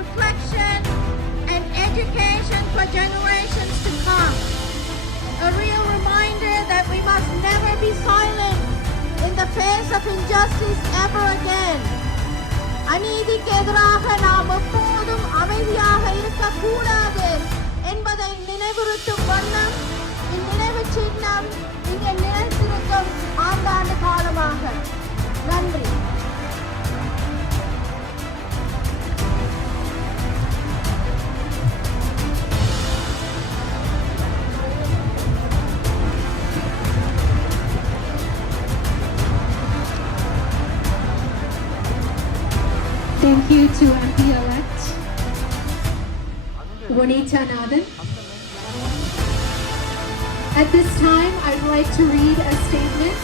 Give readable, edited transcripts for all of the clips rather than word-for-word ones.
reflection, and education for generations to come. A real reminder that we must never be silent in the face of injustice ever again. அநீதிக்கு எதிராக நாம் எப்போதும் அமைதியாக இருக்கக்கூடாது என்பதை நினைவுறுத்தும் வண்ணம் இந்நினைவு சின்னம் இங்கே நிலைத்திருக்கும் ஆண்டாண்டு காலமாக. நன்றி. Thank you to MP-elect Juanita Nathan. At this time, I'd like to read a statement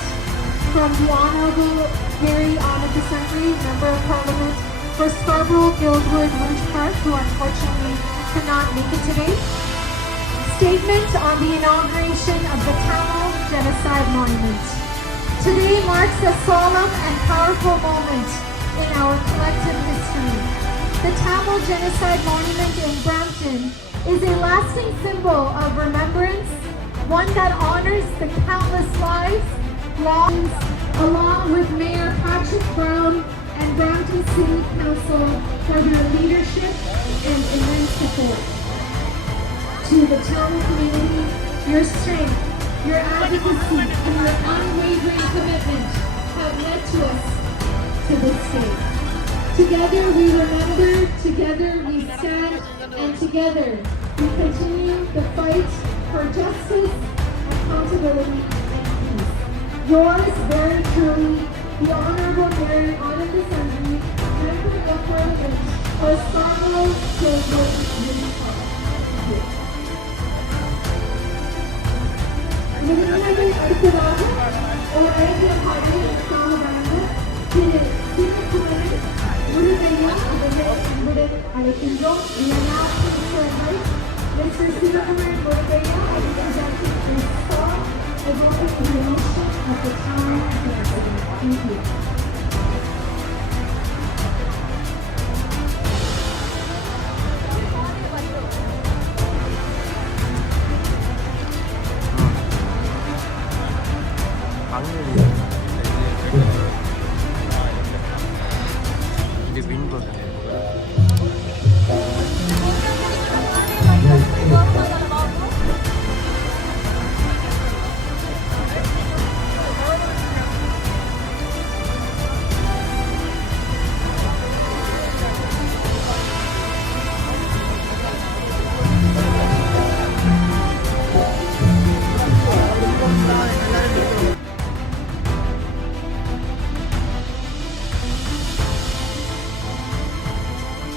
from the Honorable Gary Anandasangri, Member of Parliament for Scarborough, Guildwood, Rouge Park, who unfortunately could not make it today. Statement on the inauguration of the Tamil Genocide Monument. Today marks a solemn and powerful moment in our collective history. The Tamil Genocide Monument in Brampton is a lasting symbol of remembrance, one that honors the countless lives lost, along with Mayor Patrick Brown and Brampton City Council for their leadership and immense support. To the Tamil community, your strength, your advocacy, and your unwavering commitment have led to us to this day. Together we remember, together we stand, and together we continue the fight for justice, accountability, and peace. Yours very truly, the Honorable Gary Anandasangri, Member of Parliament for Scarborough, Guildwood, Rouge Park. நிகழ்ச்சியை அடுத்ததாக ஒரு ஐக்கிய பாடல் காண திரு சிவகுமரன் முருகையா அவர்களை அன்புடன் அழைக்கின்றோம். Mr. Sivakumaran Murugaya, I representing the song evoking the emotion of the Tamil genocide. Thank you.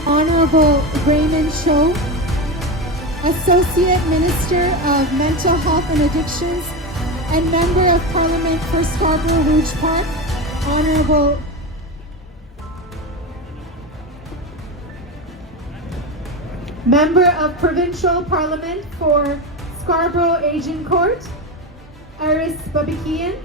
Honorable Raymond Cho, Associate Minister of Mental Health and Addictions and Member of Parliament for Scarborough Rouge Park, Honorable Member of Provincial Parliament for Scarborough Agincourt, Aris Babikian,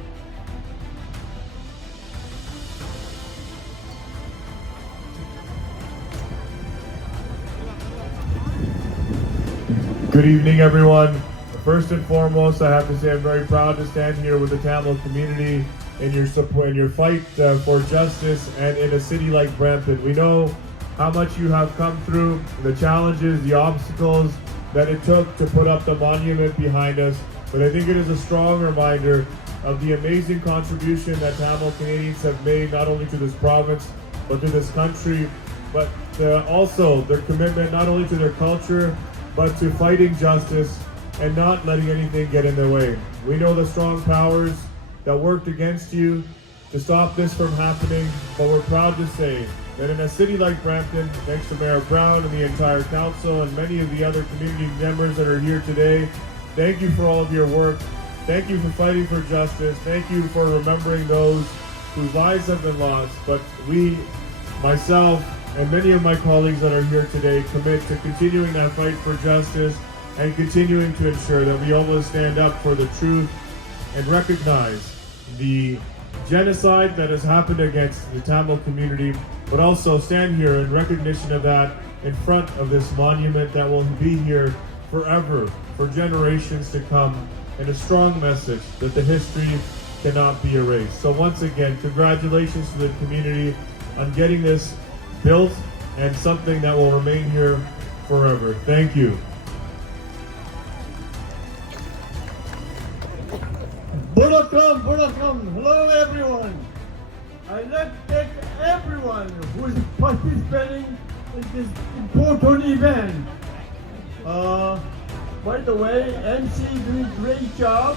Good evening, everyone. First and foremost, I have to say I'm very proud to stand here with the Tamil community in your support, in your fight for justice, and in a city like Brampton. We know how much you have come through, the challenges, the obstacles that it took to put up the monument behind us. But I think it is a strong reminder of the amazing contribution that Tamil Canadians have made, not only to this province, but to this country, but also their commitment not only to their culture, but to fighting justice and not letting anything get in their way. We know the strong powers that worked against you to stop this from happening, but we're proud to say that in a city like Brampton, thanks to Mayor Brown and the entire council and many of the other community members that are here today, thank you for all of your work. Thank you for fighting for justice. Thank you for remembering those whose lives have been lost. But we, myself, and many of my colleagues that are here today commit to continuing that fight for justice and continuing to ensure that we always stand up for the truth and recognize the genocide that has happened against the Tamil community, but also stand here in recognition of that in front of this monument that will be here forever, for generations to come, and a strong message that the history cannot be erased. So once again, congratulations to the community on getting this built and something that will remain here forever. Thank you. Burakam, Burakam. Hello everyone. I'd like to thank everyone who is participating in this important event. By the way, MC is doing a great job.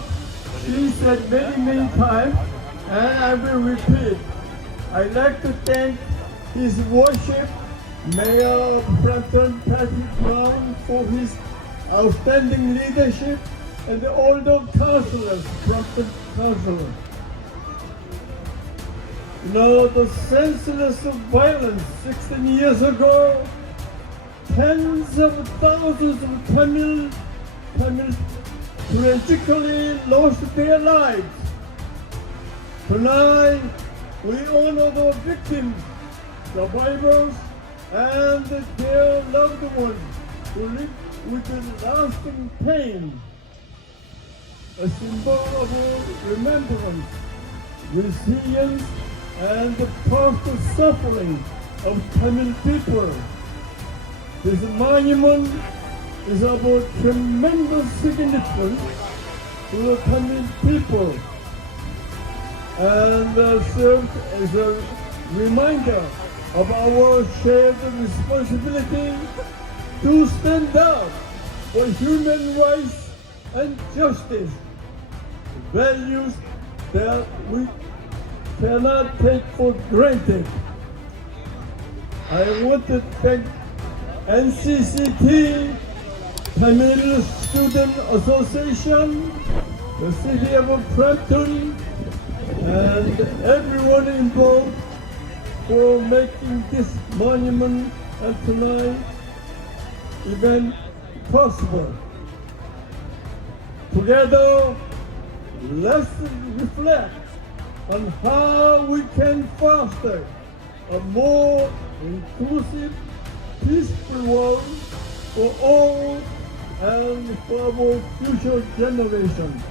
She said many times, and I will repeat. I'd like to thank His Worship, Mayor of Brampton, Patrick Brown, for his outstanding leadership, and all the councillors, Brampton councillors. You know, the senseless violence 16 years ago, tens of thousands of Tamils tragically lost their lives. Tonight, we honor the victims, survivors, and their loved ones who live with the lasting pain. A symbol of remembrance, resilience, and the past suffering of Tamil people. This monument is of tremendous significance to the Tamil people and serves as a reminder of our shared responsibility to stand up for human rights and justice, values that we cannot take for granted. I want to thank NCCT, Tamil Student Association, the City of Brampton, and everyone involved for making this monument and tonight event possible. Together, let's reflect on how we can foster a more inclusive, peaceful world for all and for our future generations.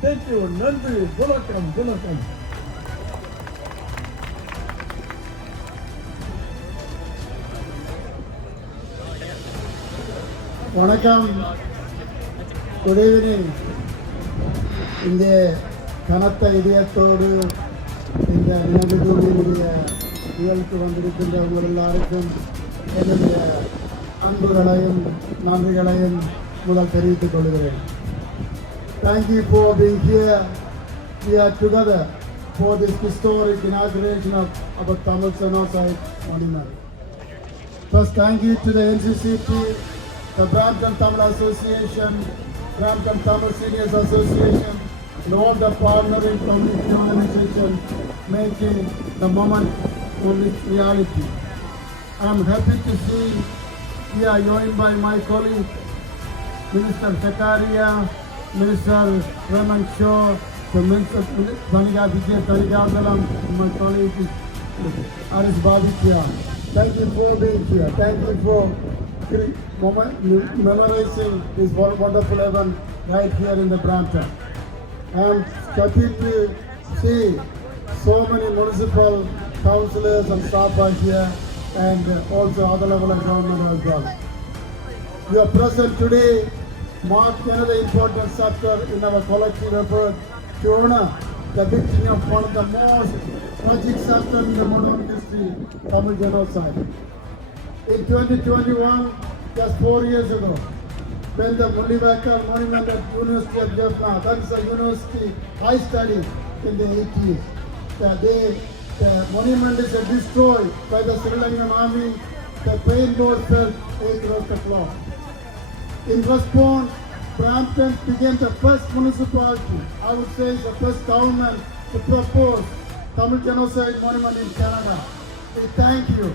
Thank you. Nandri, Bulakam, Bulakam. வணக்கம், good evening. இந்த கனத்த இதயத்தோடு இந்த நினைவுகளுடைய நிகழ்ச்சி வந்திருக்கின்ற உங்கள் எல்லாருக்கும் என்னுடைய அன்புகளையும் நன்றிகளையும் முதல் தெரிவித்துக் கொள்கிறேன். Thank you for being here. We are together for this historic inauguration of our Tamil Genocide Monument. First, thank you to the NCCT, the Brampton Tamil Association, Brampton Tamil Seniors Association, and all the partnering community organizations making the moment reality. I am happy to see we are joined by my colleague, Minister Zakaria, Minister Raman Shaw, the Minister Thanika Vijay Tarigadalam, my colleague Aris Babikia. Thank you for being here. Thank you for memorizing this wonderful event right here in the Brampton. I am happy to see so many municipal councillors and staff are here and also other level of government as well. Your presence today marks another important chapter in our collective effort to honor the victim of one of the most tragic chapters in the modern history, Tamil Genocide. In 2021, just 4 years ago, when the Mullivakal Monument at University of Jaffna, that is a university I studied in the 80s, the monument is destroyed by the Sri Lankan army. The pain was felt 8 across the clock. In response, Brampton became the first municipality, I would say the first government to propose Tamil Genocide Monument in Canada. We thank you.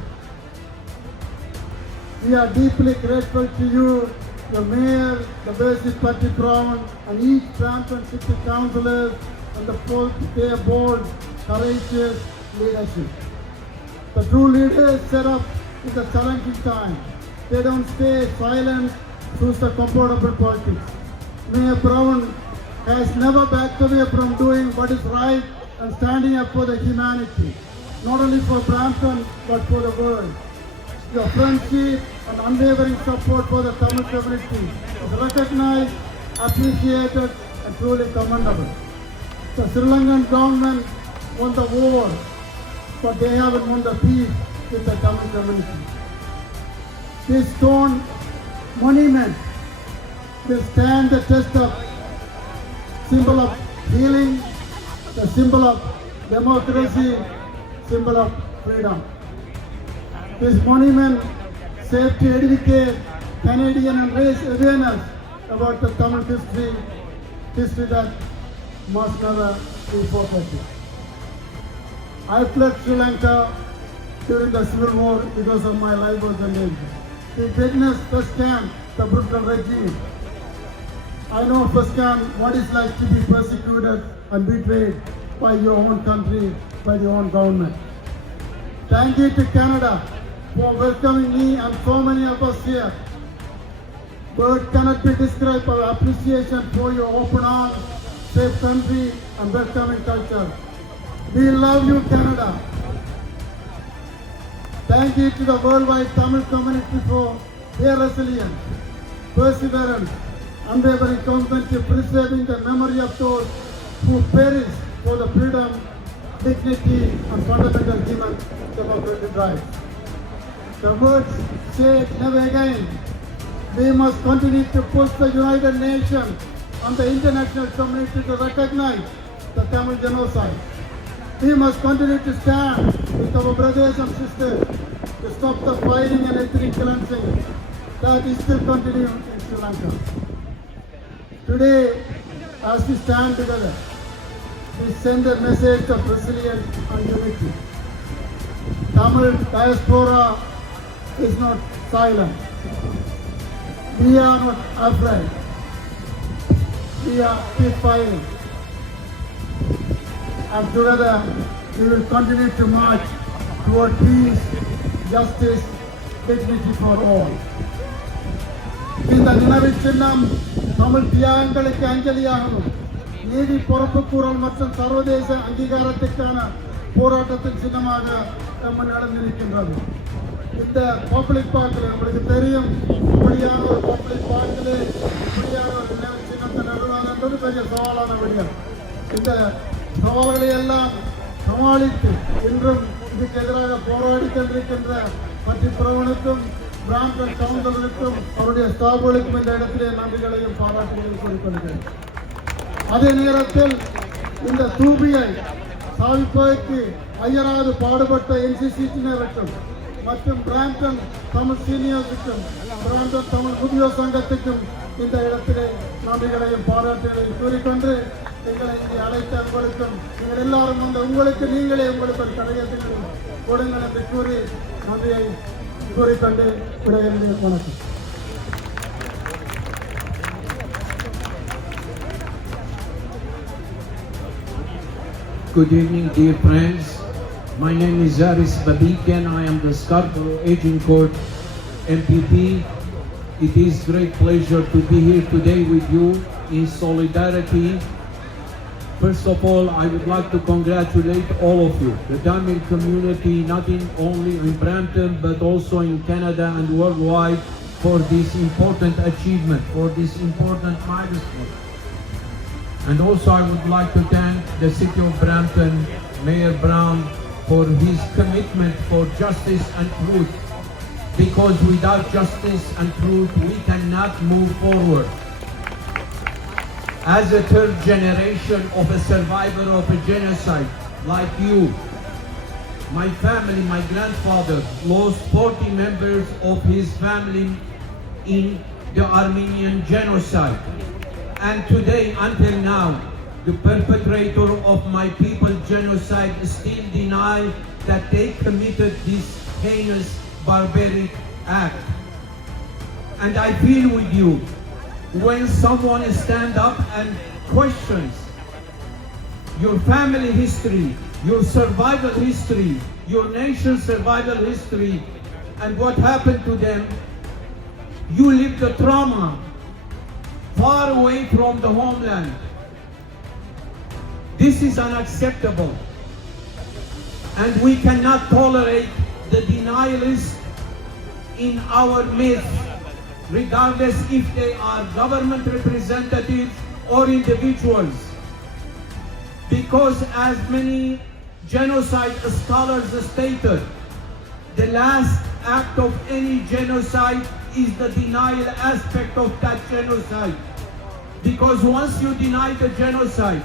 We are deeply grateful to you, the Mayor, the Basic Party Brown, and each Brampton City Councillors and the full their board, courageous leadership. The true leaders set up in the challenging time. they don't stay silent, choose the comfortable politics. Mayor Brown has never backed away from doing what is right and standing up for the humanity, not only for Brampton but for the world. Your friendship and unwavering support for the Tamil community is recognized, appreciated, and truly commendable. The Sri Lankan government won the war, but they haven't won the peace with the Tamil community. This stone monument will stand the test of symbol of healing, the symbol of democracy, symbol of freedom. This monument serves to educate Canadian and raise awareness about the Tamil history that must never be forgotten. I fled Sri Lanka during the Civil War because of my life was in danger. We witnessed firsthand the brutal regime. I know firsthand what it's like to be persecuted and betrayed by your own country, by your own government. Thank you to Canada for welcoming me and so many of us here. Words cannot be described our appreciation for your open arms, safe country and welcoming culture. We love you, Canada. Thank you to the worldwide Tamil community for their resilience, perseverance, unwavering commitment to preserving the memory of those who perished for the freedom, dignity, and fundamental human democratic rights. The words say it never again. We must continue to push the United Nations and the international community to recognize the Tamil genocide. We must continue to stand with our brothers and sisters to stop the fighting and ethnic cleansing that is still continuing in Sri Lanka. Today, as we stand together, we send a message of resilience and unity. Tamil diaspora is not silent. We are not afraid. We are keep fighting. And together we will continue to march toward peace, justice, dignity for all. இந்த நினைவு சின்னம் தமிழ் தியாகங்களுக்கு அஞ்சலியாகவும் நீதி பொறுப்புக்கூறல் மற்றும் சர்வதேச அங்கீகாரத்திற்கான போராட்டத்தின் சின்னமாக நம்ம நடந்திருக்கின்றது. இந்த பப்ளிக் பார்க்கில் நம்மளுக்கு தெரியும், இப்படியான ஒரு பப்ளிக் பார்க்கில் இப்படியான ஒரு நினைவு சின்னத்தை நடுவாங்கன்றது பெரிய சவாலான விடயம். இந்த சவால்களை எல்லாம் சமாளித்து இன்றும் இதுக்கு எதிராக போராடி கொண்டிருக்கின்ற பற்றி பிரவனுக்கும் பிராம்டன் கவுண்டர்களுக்கும் அவருடைய ஸ்டாஃப்களுக்கும் இந்த இடத்திலே நன்றிகளையும் பாராட்டுகளையும் கூறிக்கொள்கிறேன். அதே நேரத்தில் இந்த தூபியை சாவிப்பதற்கு ஐயராது பாடுபட்ட என்சிசியினருக்கும் மற்றும் பிராம்டன் தமிழ் சீனியர்ஸுக்கும் பிராம்டன் தமிழ் முதியோர் சங்கத்துக்கும் இந்த இடத்திலே நன்றிகளையும் பாராட்டுகளையும் கூறிக்கொண்டு எங்களை இங்கே அழைத்த உங்களுக்கும் நீங்கள் எல்லாரும் வந்து உங்களுக்கு நீங்களே உங்களுக்கு ஒரு கடையத்தில் கொடுங்கள் என்று கூறி நன்றியை கூறிக்கொண்டு விடையெழுதிய வணக்கம். Good evening, dear friends. My name is Aris Babikian. I am the Scarborough Agincourt MPP. It is great pleasure to be here today with you in solidarity. First of all, I would like to congratulate all of you, the Tamil community, not only in Brampton, but also in Canada and worldwide, for this important achievement, for this important milestone. And also I would like to thank the City of Brampton, Mayor Brown, for his commitment for justice and truth. Because without justice and truth, we cannot move forward. As a third generation of a survivor of a genocide like you, my family, my grandfather lost 40 members of his family in the Armenian genocide. And today, until now, the perpetrator of my people genocide still deny that they committed this heinous, barbaric act. And I feel with you when someone stands up and questions your family history, your survival history, your nation's survival history, and what happened to them You live the trauma far away from the homeland. This is unacceptable. And we cannot tolerate the denialists in our midst, regardless if they are government representatives or individuals. Because as many genocide scholars stated, the last act of any genocide is the denial aspect of that genocide. Because once you deny the genocide,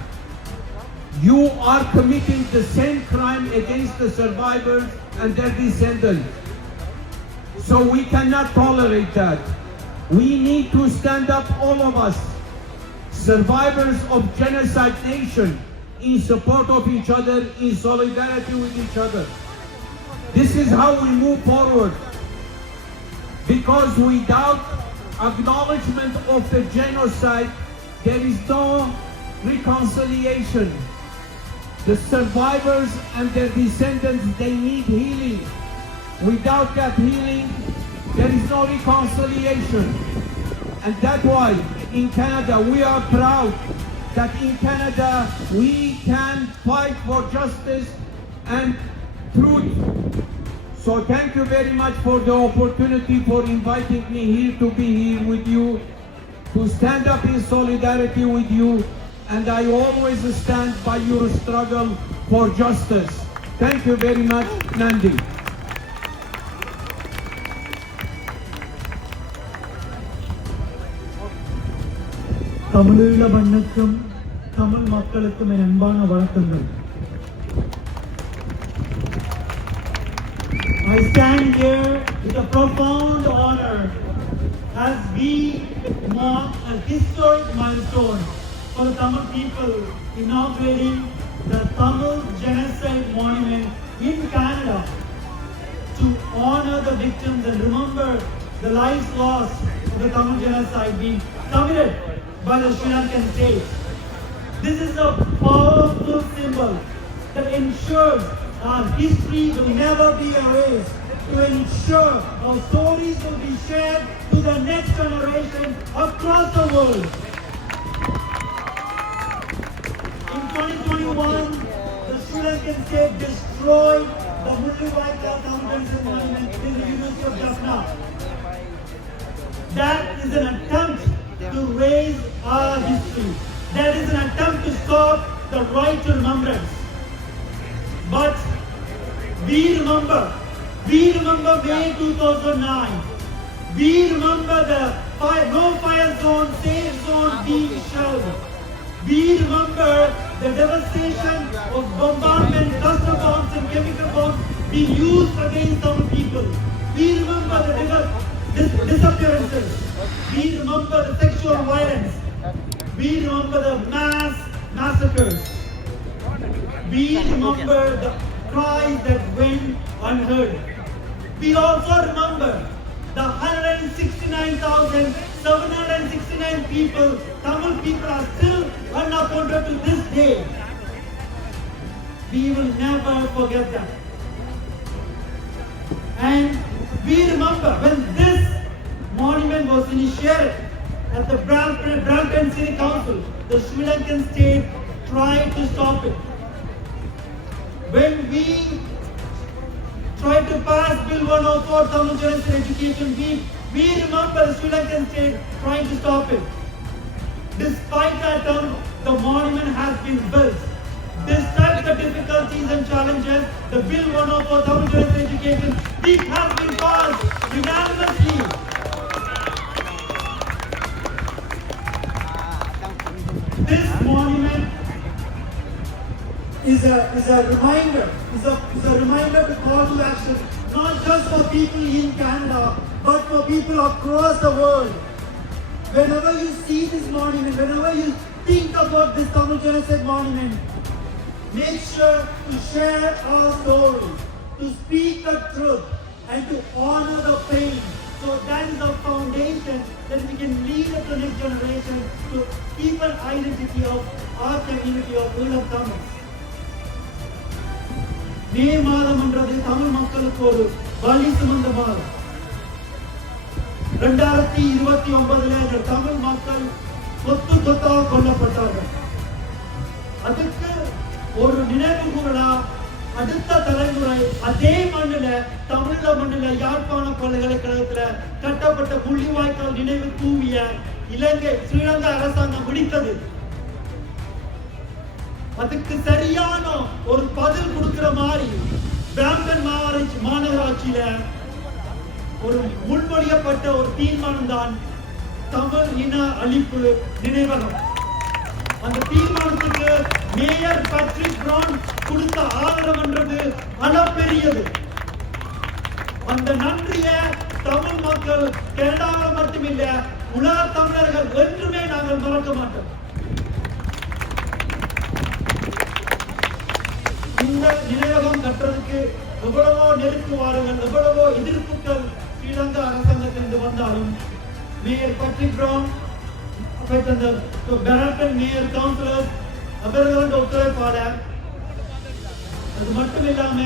you are committing the same crime against the survivors and their descendants. So we cannot tolerate that. We need to stand up, all of us, survivors of genocide nation, in support of each other, in solidarity with each other. This is how we move forward. Because without acknowledgement of the genocide, there is no reconciliation. The survivors and their descendants, they need healing. Without that healing, there is no reconciliation. And that's why in Canada we are proud that in Canada we can fight for justice and truth. So thank you very much for the opportunity, for inviting me here to be here with you, to stand up in solidarity with you, and I always stand by your struggle for justice. Thank you very much, Nandi. தமிழீழ மண்ணுக்கும் தமிழ் மக்களுக்கும் என் அன்பான வணக்கங்கள். I stand here with a profound honor as we mark a historic milestone for the Tamil people inaugurating the Tamil Genocide Monument in Canada to honor the victims and remember the lives lost of the Tamil genocide being committed by the Sri Lankan state. This is a powerful symbol that ensures our history will never be erased, to ensure our stories will be shared to the next generation across the world. In 2021, the Sri Lankan state destroyed the Mulliwaikal Tamil Genocide Monument in the University of Jaffna. That is an attempt to erase our history. That is an attempt to stop the right to remembrance. But we remember May 2009. We remember the no-fire zone, safe zone being shelled. We remember the devastation of bombardment, cluster bombs and chemical bombs being used against our people. We remember the disappearances. We remember the sexual violence. We remember the mass massacres. We remember the cries that went unheard. We also remember the 169,769 people, Tamil people, are still unaccounted to this day. We will never forget that. And we remember when this monument was initiated at the Brampton City Council, the Sri Lankan state tried to stop it. When we tried to pass Bill 104, Tamil Genocide Education Week, we remember the Sri Lankan state trying to stop it. Despite that, the monument has been built. Despite the difficulties and challenges, the Bill 104, Tamil Genocide Education Week has been passed unanimously. This monument is a reminder to call to action, not just for people in Canada, but for people across the world. Whenever you see this monument, whenever you think about this Tamil Genocide Monument, make sure to share our story, to speak the truth, and to honor the pain. So that is the foundation that we can lead up the next generation to keep an identity of our community of Ulam Tamils. மே மாதம் என்றது தமிழ் மக்களுக்கு ஒரு வலி சுமந்த மாதம். 2029 எங்கள் தமிழ் மக்கள் கொத்து கொத்தாக கொல்லப்பட்டார்கள். அதுக்கு ஒரு நினைவு கூறலா அடுத்த தலைமுறை அதே மண்ணில தமிழ மண்ணில யாழ்ப்பாண பல்கலைக்கழகத்துல கட்டப்பட்ட முள்ளிவாய்க்கால் நினைவு தூவிய இலங்கை ஸ்ரீலங்கா அரசாங்கம் விடுத்தது. அதுக்கு சரியான ஒரு பதில் கொடுக்கிற மாதிரி பிராம்டன் மாநகராட்சியில ஒரு முன்மொழியப்பட்ட ஒரு தீர்மானம் தான் தமிழ் இன அழிப்பு நினைவகம். அந்த தீர்மானத்துக்கு மேயர் பேட்ரிக் பிரவுன் கொடுத்த ஆதரவுன்றது அளப்பெரியது. அந்த நன்றிய தமிழ் மக்கள் கனடாவில் மட்டுமில்ல உலக தமிழர்கள் என்றுமே நாங்கள் மறக்க மாட்டோம். இந்த நினைவகம் கட்டுறதுக்கு எவ்வளவோ நெருக்குவார்கள், எவ்வளவோ எதிர்ப்புகள் ஸ்ரீலங்கா அரசாங்கத்திலிருந்து வந்தாலும் mayor Patrick Brown Brampton mayor councillor அவர்களோட ஒத்துழைப்பாள அது மட்டும் இல்லாம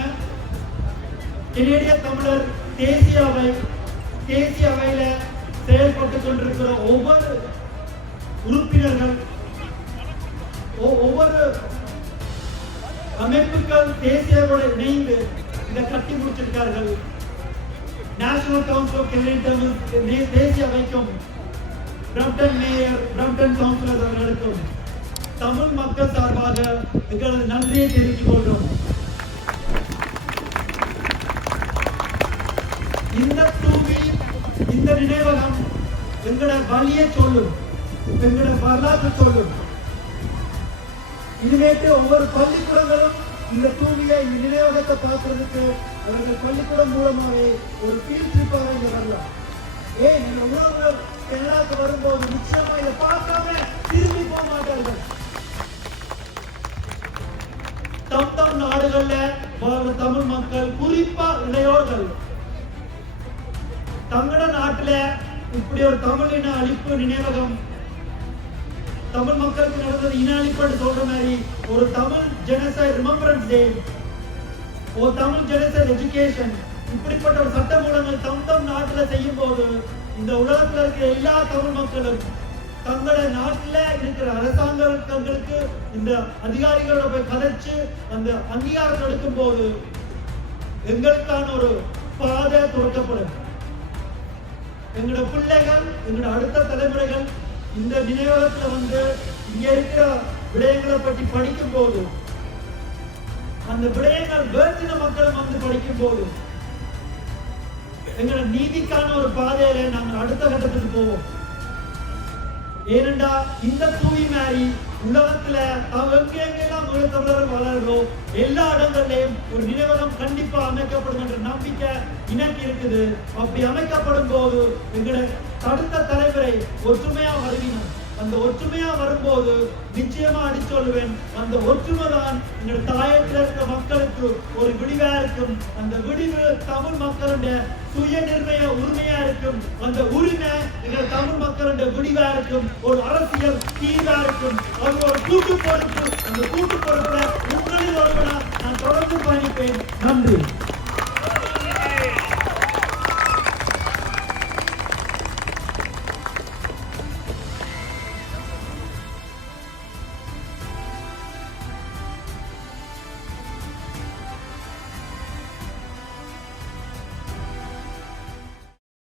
கனேடிய தமிழர் தேசிய அவையில செயல்பட்டுக் கொண்டிருக்கிற ஒவ்வொரு உறுப்பினர்கள், ஒவ்வொரு அமைப்புகள் தேசியோட இணைந்து இதை கட்டி முடிச்சிருக்கார்கள். National council of Canadian Tamil தேசிய அவைக்கும் பிரம்டன் மேயர், பிரம்டன் கவுன்சிலர் அவர்களுக்கும் தமிழ் மக்கள் சார்பாக எங்களது நன்றியை தெரிவித்துக் கொள்கிறோம். இந்த தூவி, இந்த நினைவகம் எங்களோட வழியை சொல்லும், எங்களோட வரலாற்று சொல்லும். இனிமேட்டு ஒவ்வொரு பள்ளிக்கூடங்களும் இந்த தூவியை, இந்த நினைவகத்தை பார்க்கறதுக்கு அவர்கள் பள்ளிக்கூடம் மூலமாகவே ஒரு ஃபீல்ட் ட்ரிப்பாக இங்க வரலாம். இந்த உணவு கனடாக்கு வரும்போது நிச்சயமா இதை பார்க்காம திரும்பி போக மாட்டார்கள். தம் நாடுகள்ல வாழ்ற தமிழ் மக்கள், குறிப்பா இளையோர்கள், தங்களோட நாட்டுல இப்படி ஒரு தமிழ் இன அழிப்பு நினைவகம், தமிழ் மக்களுக்கு நடந்தது இன அழிப்புன்னு சொல்ற மாதிரி ஒரு தமிழ் ஜெனோசைட் ரிமெம்பரன்ஸ் டே, ஒரு தமிழ் ஜெனோசைட் எஜுகேஷன், இப்படிப்பட்ட ஒரு சட்டமூலங்கள் தம் நாட்டுல செய்யும் போது இந்த உலகத்துல இருக்கிற எல்லா தமிழ் மக்களும் தங்களோட நாட்டுல இருக்கிற அரசாங்கங்களுக்கு இந்த அதிகாரிகளோட போய் கதைச்சு அந்த அங்கீகாரம் எடுக்கும் போது எங்களுக்கான ஒரு பாதை துறக்கப்படும். எங்களோட பிள்ளைகள், எங்களோட அடுத்த தலைமுறைகள் இந்த நினைவகத்துல வந்து இங்க இருக்கிற விடயங்களை பற்றி படிக்கும் போது, அந்த விடயங்கள் வேற்றின மக்களும் வந்து படிக்கும் போது எங்களோட நீதிக்கான ஒரு பாதையில நாங்கள் அடுத்த கட்டத்துக்கு போவோம். ஏனென்றா இந்த தூவி மாதிரி உலகத்துல எங்கெல்லாம் தமிழர்கள் வளர்றோ எல்லா இடங்கள்லயும் ஒரு நினைவகம் கண்டிப்பா அமைக்கப்படும் என்ற நம்பிக்கை எனக்கு இருக்குது. அப்படி அமைக்கப்படும் போது எங்களோட அடுத்த தலைமுறை ஒற்றுமையா வருவீங்க. அந்த ஒற்றுமையா வரும்போது நிச்சயமா அடிச்சொல்லுவேன், அந்த ஒற்றுமை தான் எங்களோட தாயத்தில் இருக்கிற மக்களுக்கு ஒரு விடிவா இருக்கும். அந்த விடிவு தமிழ் மக்களுடைய சுய நிர்ணய உரிமையா இருக்கும். அந்த உரிமை எங்களோட தமிழ் மக்களுடைய விடிவா இருக்கும். ஒரு அரசியல் தீர்வா இருக்கும். அது ஒரு கூட்டு பொறுப்பு. அந்த கூட்டு பொறுப்புல உங்களில் ஒருவனா நான் தொடர்ந்து பயணிப்பேன். நன்றி.